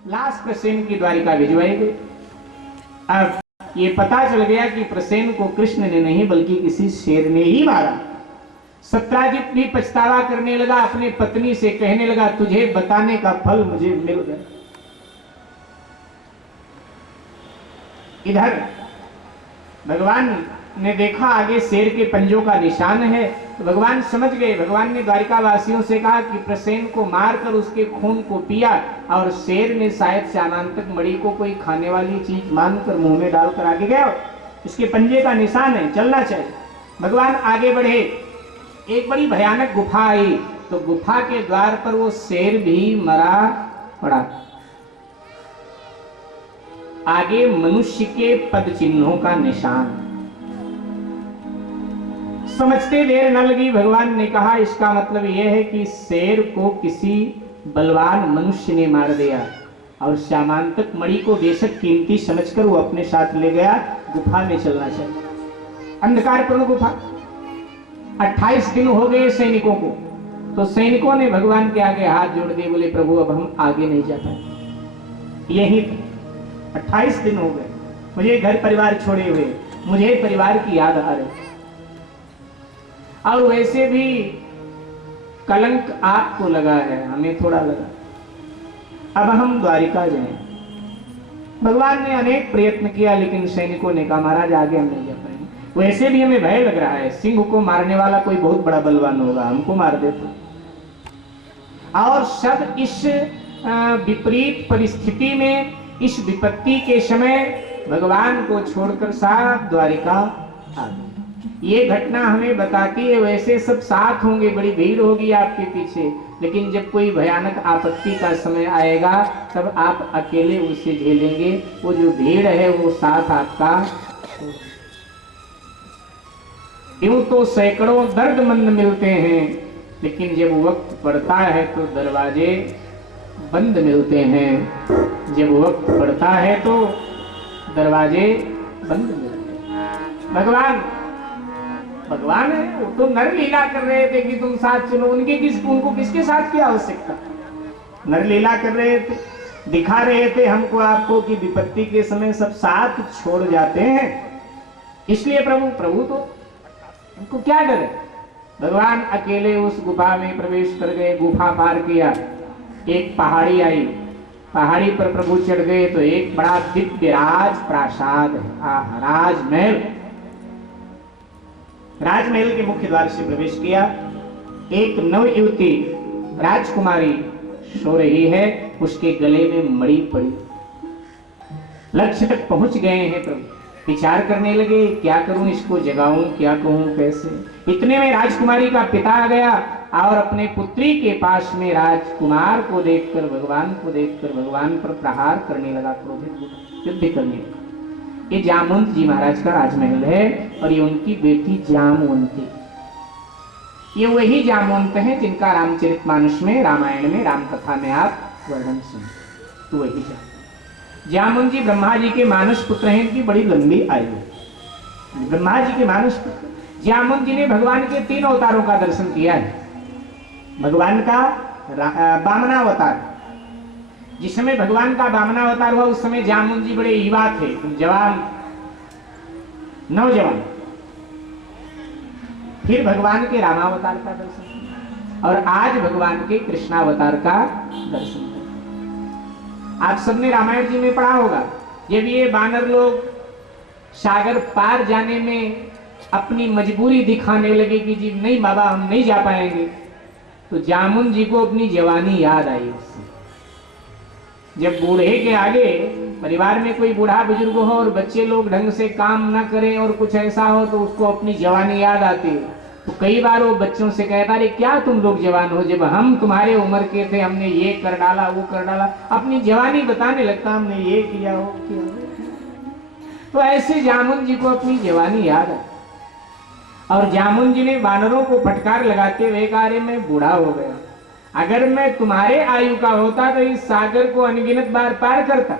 लाश प्रसेन की द्वारिका भिजवाई गई। अब ये पता चल गया कि प्रसेन को कृष्ण ने नहीं बल्कि किसी शेर ने ही मारा। सत्राजित भी पछतावा करने लगा, अपने पत्नी से कहने लगा तुझे बताने का फल मुझे मिल गया। इधर भगवान ने देखा आगे शेर के पंजों का निशान है, तो भगवान समझ गए। भगवान ने द्वारिका वासियों से कहा कि प्रसेन को मारकर उसके खून को पिया और शेर ने शायद श्यामांतक मणि को कोई खाने वाली चीज मानकर मुंह में डालकर आगे गया, इसके पंजे का निशान है, चलना चाहिए। भगवान आगे बढ़े, एक बड़ी भयानक गुफा आई, तो गुफा के द्वार पर वो शेर भी मरा पड़ा। आगे मनुष्य के पद चिन्हों का निशान। समझते देर न लगी, भगवान ने कहा इसका मतलब यह है कि शेर को किसी बलवान मनुष्य ने मार दिया और श्यामांतक मणि को बेशक कीमती समझकर वो अपने साथ ले गया। गुफा में चलना चाहिए। अंधकारपूर्ण गुफा। 28 दिन हो गए सैनिकों को, तो सैनिकों ने भगवान के आगे हाथ जोड़ दिए, बोले प्रभु अब हम आगे नहीं जा पाए। यही 28 दिन हो गए, मुझे घर परिवार छोड़े हुए, मुझे परिवार की याद आ रही, और वैसे भी कलंक आपको लगा है, हमें थोड़ा लगा। अब हम द्वारिका जाएं। भगवान ने अनेक प्रयत्न किया, लेकिन सैनिकों ने कहा महाराज आगे हम नहीं जा पाएंगे। वैसे भी हमें भय लग रहा है, सिंह को मारने वाला कोई बहुत बड़ा बलवान होगा, हमको मार देता। और सब इस विपरीत परिस्थिति में, इस विपत्ति के समय भगवान को छोड़कर साथ द्वारिका आ गए। ये घटना हमें बताती है वैसे सब साथ होंगे, बड़ी भीड़ होगी आपके पीछे, लेकिन जब कोई भयानक आपत्ति का समय आएगा तब आप अकेले उसे झेलेंगे। वो जो भीड़ है वो साथ आपका। यूं तो सैकड़ों दर्दमंद मिलते हैं, लेकिन जब वक्त पड़ता है तो दरवाजे बंद मिलते हैं। जब वक्त पड़ता है तो दरवाजे बंद मिलते हैं। भगवान है, वो तो नर लीला कर रहे थे कि तुम साथ चलो। उनको किसके साथ की आवश्यकता? नर लीला कर रहे थे, दिखा रहे थे हमको आपको कि विपत्ति के समय सब साथ छोड़ जाते हैं। इसलिए प्रभु तो उनको क्या डर है। भगवान अकेले उस गुफा में प्रवेश कर गए, गुफा पार किया, एक पहाड़ी आई, पहाड़ी पर प्रभु चढ़ गए तो एक बड़ा दिव्य राज प्रासाद है, राजमहल के मुख्य द्वार से प्रवेश किया। एक नव युवती राजकुमारी सो रही है, उसके गले में मणि पड़ी। लक्ष्य तक पहुंच गए हैं प्रभु, विचार करने लगे क्या करूं, इसको जगाऊं, क्या कहूं, कैसे। इतने में राजकुमारी का पिता आ गया और अपने पुत्री के पास में राजकुमार को देखकर, भगवान को देखकर भगवान पर प्रहार करने लगा, क्रोधित युद्ध करने लगा। ये जामवंत जी महाराज का राजमहल है और ये उनकी बेटी जामवंती। ये वही जामवंत है जिनका रामचरितमानस में, रामायण में, राम कथा में आप वर्णन सुनते। तो वही जामवंत जी ब्रह्मा जी के मानस पुत्र हैं, इनकी बड़ी लंबी आयु। ब्रह्मा जी के मानस पुत्र जामवंत जी ने भगवान के 3 अवतारों का दर्शन किया है। भगवान का वामनावतार, जिस समय भगवान का वामनावतार हुआ उस समय जामवंत जी बड़े युवा थे, जवान, नौजवान। फिर भगवान के रामावतार का दर्शन और आज भगवान के कृष्णावतार का दर्शन। आप सबने रामायण जी में पढ़ा होगा, जब ये बानर लोग सागर पार जाने में अपनी मजबूरी दिखाने लगे कि जी नहीं बाबा हम नहीं जा पाएंगे, तो जामुन जी को अपनी जवानी याद आई उससे। जब बूढ़े के आगे परिवार में कोई बूढ़ा बुजुर्ग हो और बच्चे लोग ढंग से काम ना करें और कुछ ऐसा हो तो उसको अपनी जवानी याद आती है। तो कई बार वो बच्चों से कहता अरे क्या तुम लोग जवान हो, जब हम तुम्हारे उम्र के थे हमने ये कर डाला वो कर डाला, अपनी जवानी बताने लगता हमने ये किया वो किया। तो ऐसे जामुन जी को अपनी जवानी याद आई और जामुन जी ने वानरों को फटकार लगाते हुए कहा अरे मैं बूढ़ा हो गया, अगर मैं तुम्हारे आयु का होता तो इस सागर को अनगिनत बार पार करता।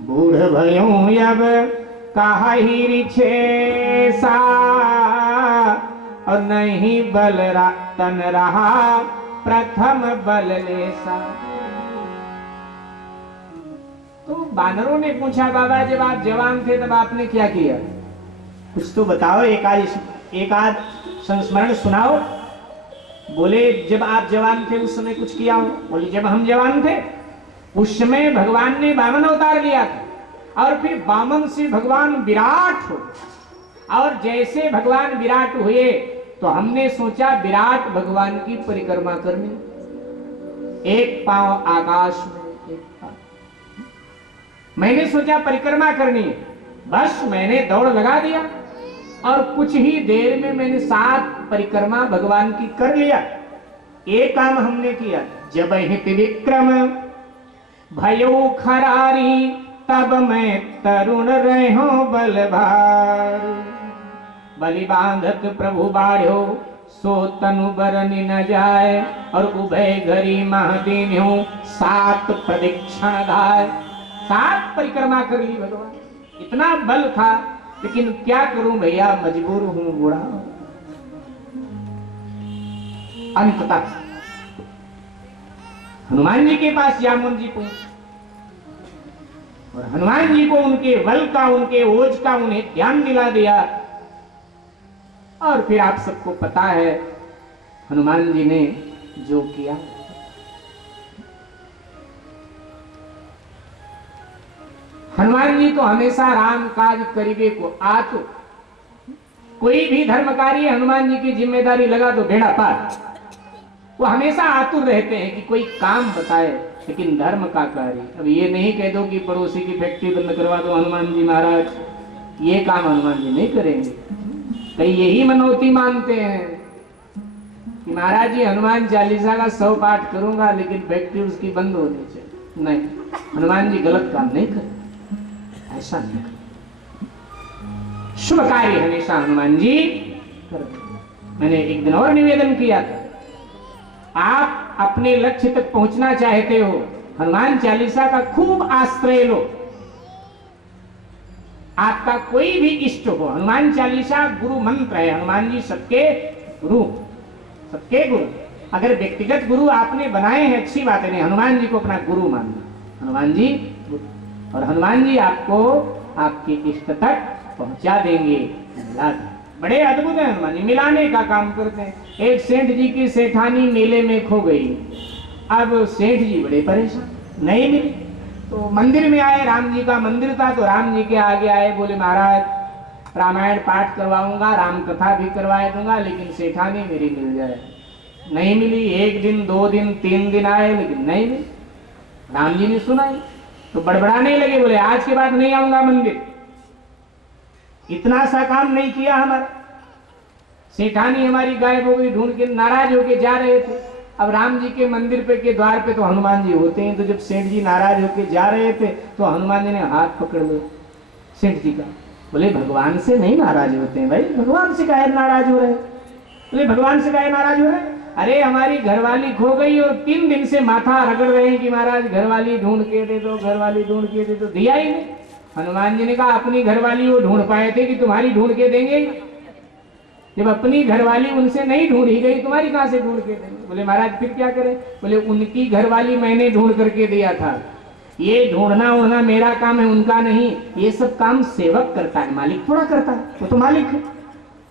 बूढ़ भयूं अब कहा ही रिछे सा और नहीं बल तन रहा प्रथम बल लेसा। तो बानरों ने पूछा, बाबा जब आप जवान थे तब आपने क्या किया, कुछ तो बताओ, एक आध संस्मरण सुनाओ। बोले जब आप जवान थे उस समय कुछ किया हो। बोले जब हम जवान थे उस समय भगवान ने वामन अवतार लिया था, और फिर वामन से भगवान विराट हो, और जैसे भगवान विराट हुए तो हमने सोचा विराट भगवान की परिक्रमा करनी, एक पांव आकाश में एक पांव, मैंने सोचा परिक्रमा करनी है, बस मैंने दौड़ लगा दिया और कुछ ही देर में मैंने 7 परिक्रमा भगवान की कर लिया। एक काम हमने किया, जब हित विक्रम भयो खरारी तब मैं तरुण रहो बलभार, बलि बांधत प्रभु बाढ़ो सो तनु बरनि न जाए, और उभय घरी महादेव 7 प्रदक्षिण धाय। 7 परिक्रमा कर ली भगवान, इतना बल था, लेकिन क्या करूं भैया, मजबूर हूं बूढ़ा। अंततः हनुमान जी के पास जामुन जी पहुंचे, और हनुमान जी को उनके बल का, उनके ओज का उन्हें ध्यान दिला दिया। और फिर आप सबको पता है हनुमान जी ने जो किया। हनुमान जी तो हमेशा राम काज करीबे को आतु, कोई भी धर्म कार्य हनुमान जी की जिम्मेदारी लगा तो बेड़ा पार। वो हमेशा आतुर रहते हैं कि कोई काम बताए, लेकिन धर्म का कार्य। अब ये नहीं कह दो कि पड़ोसी की फैक्ट्री बंद करवा दो हनुमान जी महाराज, ये काम हनुमान जी नहीं करेंगे। कई यही मनोती मानते हैं कि महाराज जी हनुमान चालीसा का 100 पाठ करूंगा, लेकिन फैक्ट्री उसकी बंद होनी चाहिए। नहीं, हनुमान जी गलत काम नहीं करते, ऐसा नहीं करते, शुभ कार्य हमेशा हनुमान जी करते। मैंने एक दिन और निवेदन किया था, आप अपने लक्ष्य तक पहुंचना चाहते हो, हनुमान चालीसा का खूब आश्रय लो। आपका कोई भी इष्ट हो, हनुमान चालीसा गुरु मंत्र है। हनुमान जी सबके गुरु, सबके गुरु। अगर व्यक्तिगत गुरु आपने बनाए हैं अच्छी बात है, नहीं, हनुमान जी को अपना गुरु मानना। हनुमान जी गुरु, और हनुमान जी आपको आपके इष्ट तक पहुंचा देंगे, मिला देंगे। बड़े अद्भुत है हनुमान जी, मिलाने का काम करते हैं। एक सेठ जी की सेठानी मेले में खो गई। अब सेठ जी बड़े परेशान, नहीं मिली, तो मंदिर में आए, राम जी का मंदिर था, तो राम जी के आगे आए, बोले महाराज रामायण पाठ करवाऊंगा, राम कथा भी करवा दूंगा, लेकिन सेठानी मेरी मिल जाए। नहीं मिली। 1 दिन 2 दिन 3 दिन आए, लेकिन नहीं मिली। राम जी ने सुना, तो बड़बड़ाने लगे, बोले आज के बाद नहीं आऊंगा मंदिर, इतना सा काम नहीं किया हमारा। सेठानी हमारी गायब हो गई, ढूंढ के नाराज होके जा रहे थे। अब राम जी के मंदिर पे के द्वार पे तो हनुमान जी होते हैं, तो जब सेठ जी नाराज होके जा रहे थे तो हनुमान जी ने हाथ पकड़ लिया सेठ जी का। बोले भगवान से नहीं नाराज होते हैं भाई, भगवान से काहे नाराज हो रहे हैं? बोले भगवान से काहे नाराज हो रहे हैं? अरे हमारी घरवाली खो गई और 3 दिन से माथा रगड़ रहे हैं कि महाराज घरवाली ढूंढ के दे दो, घरवाली ढूंढ के दे दो, दिया ही नहीं। हनुमान जी ने कहा अपनी घरवाली वो ढूंढ पाए थे कि तुम्हारी ढूंढ के देंगे? जब अपनी घरवाली उनसे नहीं ढूंढी गई, तुम्हारी कहां से ढूंढ के देंगे? बोले महाराज फिर क्या करें? बोले उनकी घरवाली मैंने ढूंढ करके दिया था, ये ढूंढना उड़ना मेरा काम है, उनका नहीं। ये सब काम सेवक करता है, मालिक थोड़ा करता है। वो तो मालिक है,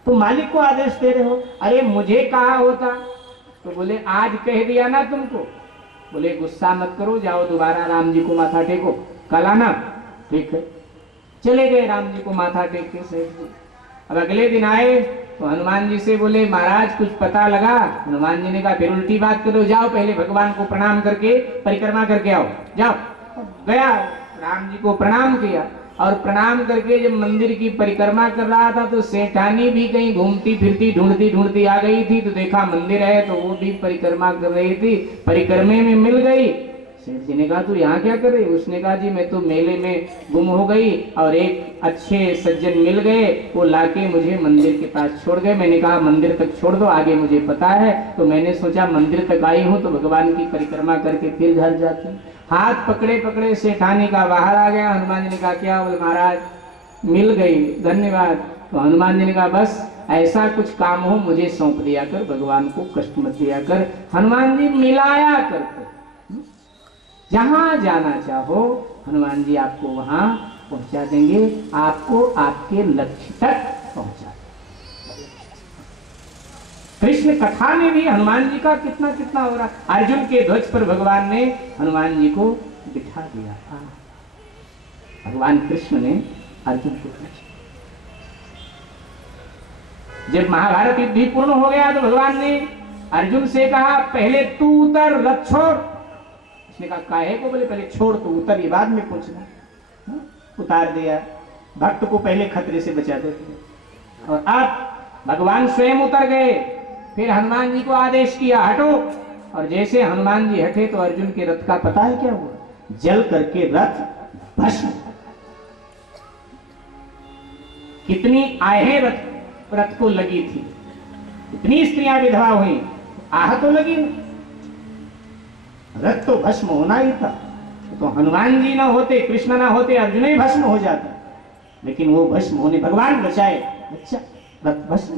तो मालिक को आदेश दे रहे हो। अरे मुझे कहा होता तो बोले आज कह दिया ना तुमको। बोले गुस्सा मत करो, जाओ दोबारा राम जी को माथा टेको, कल आना। ठीक है, चले गए राम जी को माथा टेक के सेठ जी। अब अगले दिन आए तो हनुमान जी से बोले महाराज कुछ पता लगा? हनुमान जी ने कहा फिर उल्टी बात करो, जाओ पहले भगवान को प्रणाम करके परिक्रमा करके आओ, जाओ। गया, राम जी को प्रणाम किया, और प्रणाम करके जब मंदिर की परिक्रमा कर रहा था तो सेठानी भी कहीं घूमती फिरती ढूंढती ढूंढती आ गई थी, तो देखा मंदिर है, तो वो भी परिक्रमा कर रही थी, परिक्रमे में मिल गई। सेठ जी ने कहा तू यहाँ क्या कर रही? उसने कहा जी मैं तो मेले में गुम हो गई और एक अच्छे सज्जन मिल गए, वो लाके मुझे मंदिर के पास छोड़ गए। मैंने कहा मंदिर तक छोड़ दो, आगे मुझे पता है, तो मैंने सोचा मंदिर तक आई हूँ तो भगवान की परिक्रमा करके फिर घर जाती हूँ। हाथ पकड़े पकड़े सेठानी का बाहर आ गया। हनुमान जी ने कहा क्या? बोले महाराज मिल गई, धन्यवाद। तो हनुमान जी ने कहा बस ऐसा कुछ काम हो मुझे सौंप दिया कर, भगवान को कष्ट मत दिया कर। हनुमान जी मिलाया करते, जहां जाना चाहो हनुमान जी आपको वहां पहुंचा देंगे, आपको आपके लक्ष्य तक पहुंचा देंगे। कृष्ण कथा में भी हनुमान जी का कितना कितना हो रहा। अर्जुन के ध्वज पर भगवान ने हनुमान जी को बिठा दिया था। भगवान कृष्ण ने अर्जुन को बिठा। जब महाभारत युद्ध पूर्ण हो गया तो भगवान ने अर्जुन से कहा पहले तू उतर, रथ छोड़। उसने कहा काहे को? बोले पहले छोड़ तो उतर, ये बाद में पूछना। उतार दिया। भक्त को पहले खतरे से बचा देते। और अब भगवान स्वयं उतर गए। फिर हनुमान जी को आदेश किया हटो, और जैसे हनुमान जी हटे तो अर्जुन के रथ का पता है क्या हुआ? जल करके रथ भस्म। कितनी आहें रथ को लगी थी, इतनी स्त्रियां विधवा हुई, आह तो लगी, रथ तो भस्म होना ही था। तो हनुमान जी ना होते, कृष्ण ना होते, अर्जुन ही भस्म हो जाता। लेकिन वो भस्म होने भगवान बचाए, अच्छा रथ भस्म।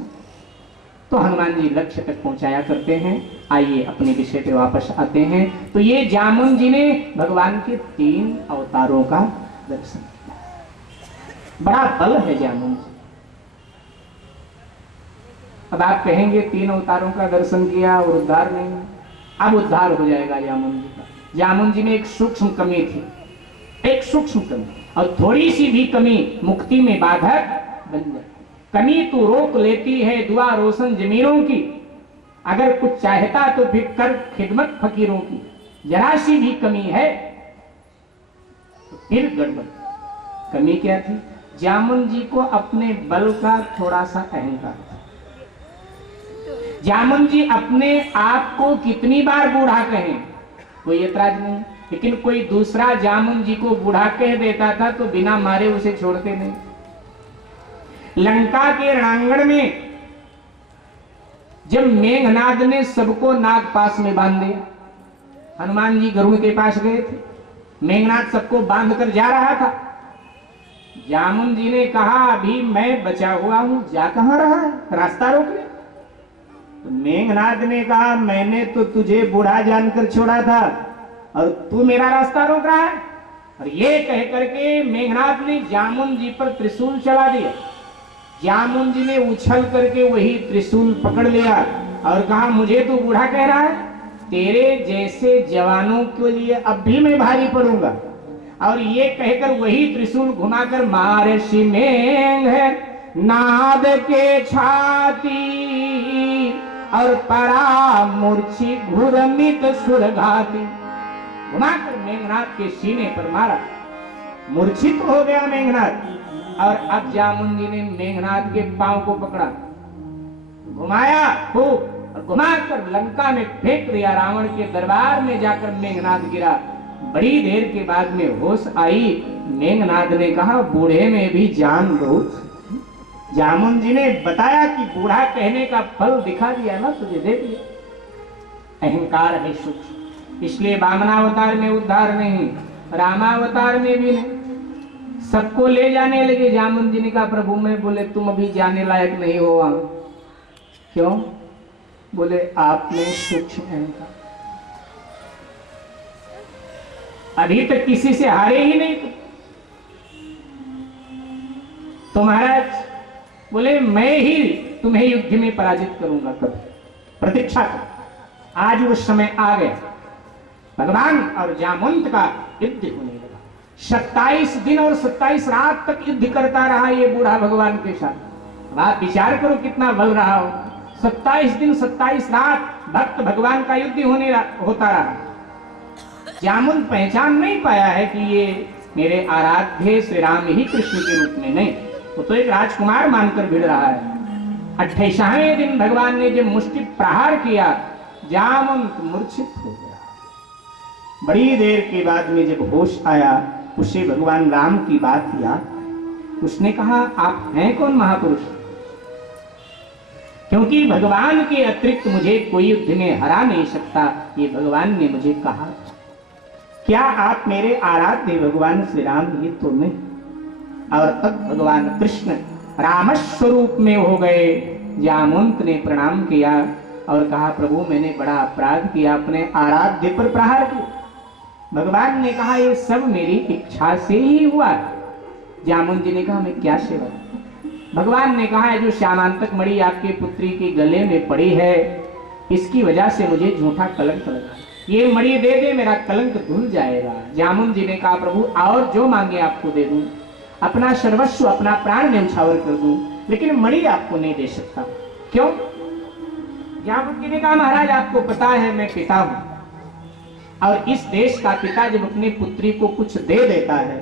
तो हनुमान जी लक्ष्य तक पहुंचाया करते हैं। आइए अपने विषय पे वापस आते हैं। तो ये जामुन जी ने भगवान के 3 अवतारों का दर्शन किया। बड़ा बल है जामुन जी। अब आप कहेंगे 3 अवतारों का दर्शन किया और उद्धार नहीं। अब उद्धार हो जाएगा जामुन जी का। जामुन जी में एक सूक्ष्म कमी थी, एक सूक्ष्म कमी, और थोड़ी सी भी कमी मुक्ति में बाधक बन जाए। कमी तो रोक लेती है दुआ रोशन जमीरों की, अगर कुछ चाहता तो फिर कर खिदमत फकीरों की। जरा सी भी कमी है तो फिर गड़बड़। कमी क्या थी? जामुन जी को अपने बल का थोड़ा सा अहंकार था। जामुन जी अपने आप को कितनी बार बूढ़ा कहें, कोई ऐतराज नहीं, लेकिन कोई दूसरा जामुन जी को बूढ़ा कह देता था तो बिना मारे उसे छोड़ते नहीं। लंका के रणांगण में जब मेघनाद ने सबको नाग पास में बांध दिया, हनुमान जी गरुड़ के पास गए थे, मेघनाद सबको बांध कर जा रहा था। जामुन जी ने कहा अभी मैं बचा हुआ हूं, जा कहां रहा है, रास्ता रोक ले। तो मेघनाद ने कहा मैंने तो तुझे बूढ़ा जानकर छोड़ा था और तू मेरा रास्ता रोक रहा है। और ये कह करके मेघनाद ने जामुन जी पर त्रिशूल चला दिया। जामुन जी ने उछल करके वही त्रिशूल पकड़ लिया और कहा मुझे तू बूढ़ा कह रहा है, तेरे जैसे जवानों के लिए अब भी मैं भारी पड़ूंगा। और ये कहकर वही त्रिशूल घुमाकर महर्षि मेघ नाद के छाती और परामूर्छी घुरमित सुरघाती, घुमाकर मेघनाद के सीने पर मारा। मूर्छित हो गया मेघनाद। और अब जामुन जी ने मेघनाद के पांव को पकड़ा, घुमाया खूब और घुमाकर लंका में फेंक दिया। रावण के दरबार में जाकर मेघनाद गिरा। बड़ी देर के बाद में होश आई। मेघनाद ने कहा बूढ़े में भी जान बहुत। जामुन जी ने बताया कि बूढ़ा कहने का फल दिखा दिया ना तुझे, दे दिया। अहंकार है सूक्ष्म, इसलिए वामनावतार में उद्धार नहीं, रामावतार में भी नहीं। सबको ले जाने लगे। जामुन जी ने कहा प्रभु मैं, बोले तुम अभी जाने लायक नहीं हो वहां। क्यों? बोले आप में सूक्ष्म अहंकार, अभी तक किसी से हारे ही नहीं तो महाराज बोले मैं ही तुम्हें युद्ध में पराजित करूंगा, कभी प्रतीक्षा कर। आज वो समय आ गया। भगवान और जामुंत का युद्ध होने लगा। 27 दिन और 27 रात तक युद्ध करता रहा ये बूढ़ा भगवान के साथ। अब आप विचार करो कितना बल रहा हो। 27 दिन 27 रात भक्त भगवान का युद्ध होता रहा। जामुन पहचान नहीं पाया है कि ये मेरे आराध्य श्री राम ही कृष्ण के रूप में नहीं, वो तो एक राजकुमार मानकर भिड़ रहा है। 28वें दिन भगवान ने जब मुष्टि प्रहार किया, जामुन मूर्छित हो गया। बड़ी देर के बाद में जब होश आया, उसे भगवान राम की बात याद। उसने कहा आप हैं कौन महापुरुष? क्योंकि भगवान के अतिरिक्त मुझे कोई युद्ध में हरा नहीं सकता, ये भगवान ने मुझे कहा। क्या आप मेरे आराध्य भगवान श्री राम ही तो नहीं? और तब भगवान कृष्ण राम स्वरूप में हो गए। जामुंत ने प्रणाम किया और कहा प्रभु मैंने बड़ा अपराध किया, अपने आराध्य पर प्रहार किया। भगवान ने कहा ये सब मेरी इच्छा से ही हुआ। जामुन जी ने कहा मैं क्या सेवा। भगवान ने कहा जो श्यामांतक मणि आपके पुत्री के गले में पड़ी है इसकी वजह से मुझे झूठा कलंक लगा, ये मणि दे दे मेरा कलंक धुल जाएगा। जामुन जी ने कहा प्रभु और जो मांगे आपको दे दूं, अपना सर्वस्व अपना प्राण न्यौछावर कर दूं, लेकिन मणि आपको नहीं दे सकता। क्यों? जामुन जी ने कहा महाराज आपको पता है मैं पिता हूं और इस देश का पिता जब अपनी पुत्री को कुछ दे देता है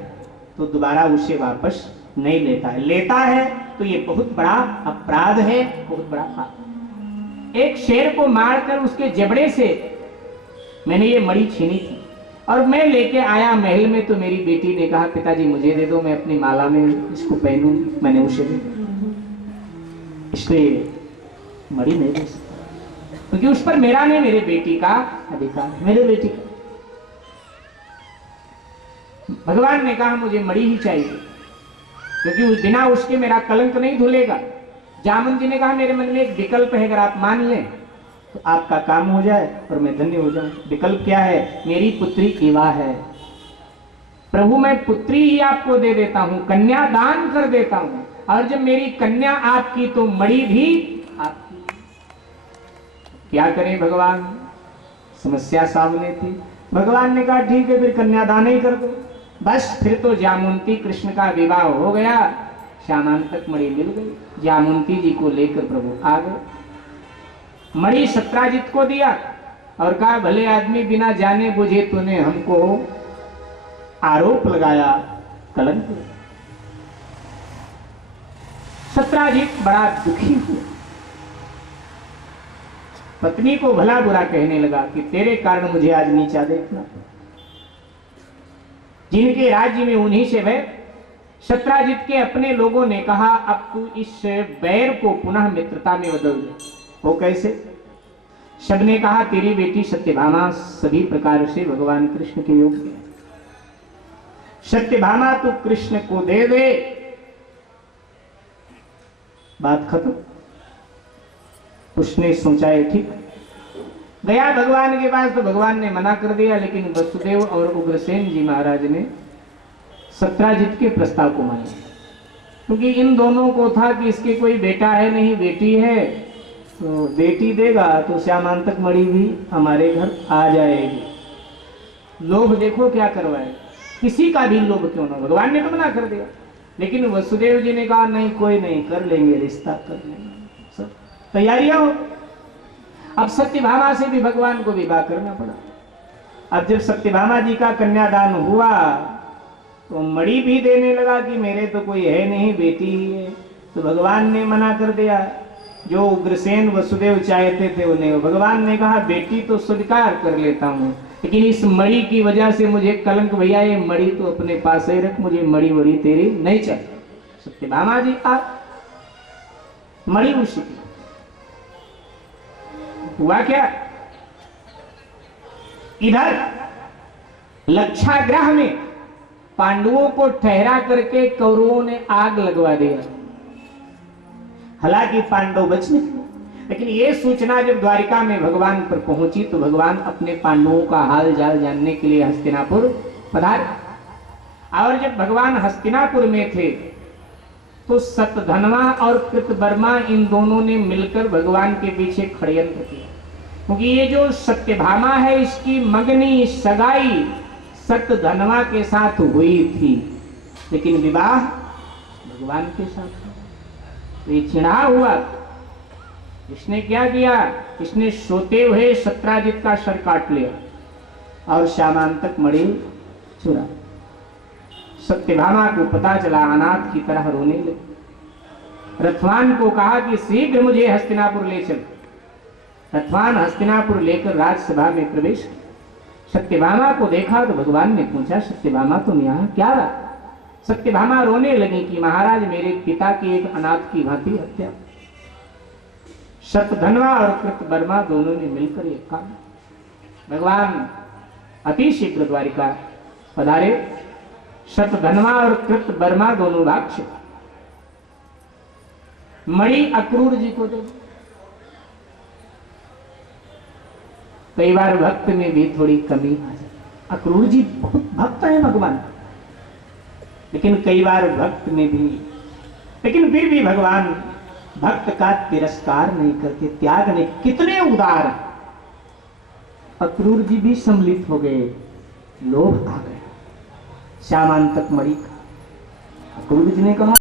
तो दोबारा उसे वापस नहीं लेता है, लेता है तो ये बहुत बड़ा अपराध है, बहुत बड़ा पाप। एक शेर को मारकर उसके जबड़े से मैंने ये मणि छीनी थी और मैं लेके आया महल में, तो मेरी बेटी ने कहा पिताजी मुझे दे दो, मैं अपनी माला में इसको पहनूंगी, मैंने उसे दे दिया। इसलिए मणि नहीं दे सकता क्योंकि उस पर मेरा नहीं मेरे बेटी का अधिकार, मेरे बेटी का। भगवान ने कहा मुझे मणि ही चाहिए क्योंकि बिना उसके मेरा कलंक नहीं धुलेगा। जामुन जी ने कहा मेरे मन में एक विकल्प है, अगर आप मान लें तो आपका काम हो जाए और मैं धन्य हो जाऊं। विकल्प क्या है? मेरी पुत्री केवा है प्रभु, मैं पुत्री ही आपको दे देता हूं, कन्या दान कर देता हूं, और जब मेरी कन्या आपकी तो मणि भी आपकी। क्या करें भगवान, समस्या सामने थी। भगवान ने कहा ठीक है फिर कन्यादान ही कर दो। बस फिर तो जामुनती कृष्ण का विवाह हो गया, श्यामांतक मणि मिल गई। जामुनती जी को लेकर प्रभु आ गए, मणि सत्राजित को दिया और कहा भले आदमी बिना जाने बुझे तूने हमको आरोप लगाया, कलंक। सत्राजित बड़ा दुखी हुआ, पत्नी को भला बुरा कहने लगा कि तेरे कारण मुझे आज नीचा देखना, जिनके राज्य में उन्हीं से वह। सत्राजित के अपने लोगों ने कहा अब तू इस बैर को पुनः मित्रता में बदल दे। वो कैसे? सबने कहा तेरी बेटी सत्यभामा सभी प्रकार से भगवान कृष्ण के योग्य है, सत्यभामा तू कृष्ण को दे दे, बात खत्म। उसने सोचा है ठीक, गया भगवान के पास तो भगवान ने मना कर दिया, लेकिन वसुदेव और उग्रसेन जी महाराज ने सत्राजित के प्रस्ताव को माना, क्योंकि इन दोनों को था कि इसके कोई बेटा है नहीं, बेटी है, तो बेटी देगा तो श्यामांतक मणि भी हमारे घर आ जाएगी। लोभ देखो क्या करवाए, किसी का भी लोभ क्यों ना, भगवान ने तो मना कर दिया, लेकिन वसुदेव जी ने कहा नहीं कोई नहीं, कर लेंगे, रिश्ता कर लेंगे, सब तैयारियां हो। अब सत्यभामा से भी भगवान को विवाह करना पड़ा। अब जब सत्यभामा जी का कन्यादान हुआ तो मणि भी देने लगा कि मेरे तो कोई है नहीं, बेटी ही है, तो भगवान ने मना कर दिया। जो उग्रसेन वसुदेव चाहते थे उन्हें, भगवान ने कहा बेटी तो स्वीकार कर लेता हूं, लेकिन इस मणि की वजह से मुझे कलंक, भैया ये मणि तो अपने पास ही रख, मुझे मणि वड़ी तेरी नहीं चाहिए। सत्यभामा जी आप मणि उसी की। हुआ क्या, इधर लक्षाग्रह में पांडवों को ठहरा करके कौरवों ने आग लगवा दिया। हालांकि पांडव बच निकले, लेकिन ये सूचना जब द्वारिका में भगवान पर पहुंची तो भगवान अपने पांडवों का हाल जाल जानने के लिए हस्तिनापुर पधारे। और जब भगवान हस्तिनापुर में थे तो सतधनवा और कृतवर्मा इन दोनों ने मिलकर भगवान के पीछे षड्यंत्र किया, क्योंकि ये जो सत्यभामा है इसकी मगनी सगाई सतधनवा के साथ हुई थी, लेकिन विवाह भगवान के साथ। तो ये चिढ़ा हुआ, इसने क्या किया, इसने सोते हुए सत्राजित का सर काट लिया और श्यामांतक मणि चुरा। सत्यभामा को पता चला, अनाथ की तरह रोने लगी। रथवान को कहा कि शीघ्र मुझे हस्तिनापुर ले चल। रथवान हस्तिनापुर लेकर राजसभा में प्रवेश किया। सत्यभामा को देखा तो भगवान ने पूछा सत्यभामा तुम यहाँ क्या रहा? सत्यभामा रोने लगी कि महाराज मेरे पिता की एक अनाथ की भांति हत्या। सतधनवा और कृतवर्मा दोनों ने मिलकर एक काम। भगवान अति शीघ्र द्वारिका पधारे। सतधनवा और कृतवर्मा दोनों राक्ष मणि अक्रूर जी को दे। कई बार भक्त में भी थोड़ी कमी आ जाती, अक्रूर जी बहुत भक्त है भगवान, लेकिन कई बार भक्त में भी, लेकिन फिर भी भगवान भक्त का तिरस्कार नहीं करते, त्याग नहीं, कितने उदार। अक्रूर जी भी सम्मिलित हो गए, लोभ आ गया श्यामांतक मणि का। अक्रूर जी ने कहा